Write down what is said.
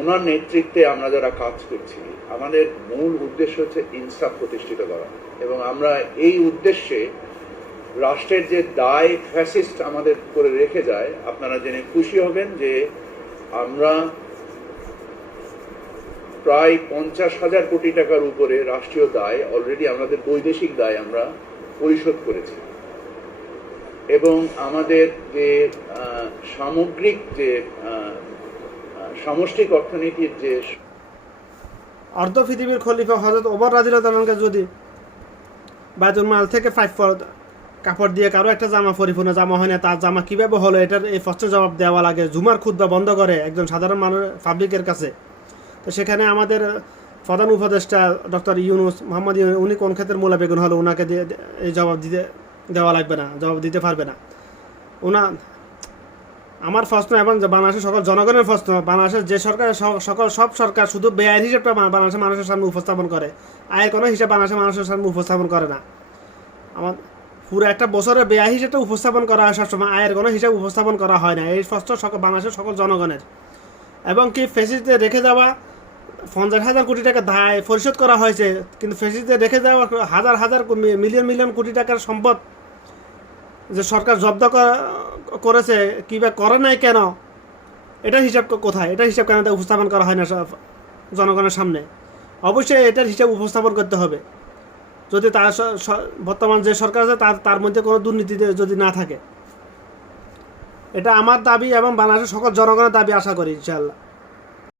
ওনার নেতৃত্বে আমরা যারা কাজ করছি, আমাদের মূল উদ্দেশ্য হচ্ছে ইনসাফ প্রতিষ্ঠিত করা এবং আমরা এই উদ্দেশ্যে রাষ্ট্রের যে দায় ফ্যাসিস্ট আমাদের করে রেখে যায়, আপনারা জেনে খুশি হবেন যে আমরা প্রায় পঞ্চাশ হাজার কোটি টাকার উপরে রাষ্ট্রীয় দায় অলরেডি আমাদের বৈদেশিক দায় আমরা পরিশোধ করেছি। এবং আমাদের যে সামগ্রিক যে সামষ্টিক অর্থনীতির যে অর্ধ পৃথিবীর খলিফা হজরত ওমর রাজিলকে যদি বাইতুল মাল থেকে ফাইভ কাপড় দিয়ে কারও একটা জামা পরিপূর্ণ জামা হয় না, তার জামা কীভাবে হলো? এটার এই প্রশ্ন জবাব দেওয়া লাগে। জুমার খুদ্া বন্ধ করে একজন সাধারণ মানুষ পাবলিকের কাছে। তো সেখানে আমাদের প্রধান উপদেষ্টা ডক্টর ইউনুস মোহাম্মদ ইউনুস, উনি কোন ক্ষেত্রে মূলা বেগুন হলো? ওনাকে দিয়ে এই জবাব দিতে দেওয়া লাগবে না, জবাব দিতে পারবে না। ওনা, আমার প্রশ্ন এবং বাংলাদেশের সকল জনগণের প্রশ্ন, বাংলাদেশের যে সরকার সকল, সব সরকার শুধু ব্যয়ের হিসাবটা বাংলাদেশের মানুষের সামনে উপস্থাপন করে। আয়ের কোনো হিসাব বাংলাদেশের মানুষের সামনে উপস্থাপন করে না। আমার পুরো একটা বছরের ব্যয় হিসাবটা উপস্থাপন করা হয় সবসময়, আয়ের কোনো হিসাব উপস্থাপন করা হয় না। এই প্রশ্ন সকল, বাংলাদেশের সকল জনগণের। এবং কি ফেসিতে রেখে যাওয়া পঞ্চাশ হাজার কোটি টাকা দায় পরিশোধ করা হয়েছে, কিন্তু ফেসিতে রেখে যাওয়া হাজার হাজার মিলিয়ন মিলিয়ন কোটি টাকার সম্পদ যে সরকার জব্দ করা- করেছে কিংবা করে নাই কেন? এটার হিসাব কোথায়? এটার হিসাব কেন উপস্থাপন করা হয় না জনগণের সামনে? অবশ্যই এটার হিসাব উপস্থাপন করতে হবে। যদি তার বর্তমান যে সরকার আছে, তার তার মধ্যে কোনো দুর্নীতি যদি না থাকে। এটা আমার দাবি এবং বাংলাদেশের সকল জনগণের দাবি, আশা করি, ইনশাআল্লাহ।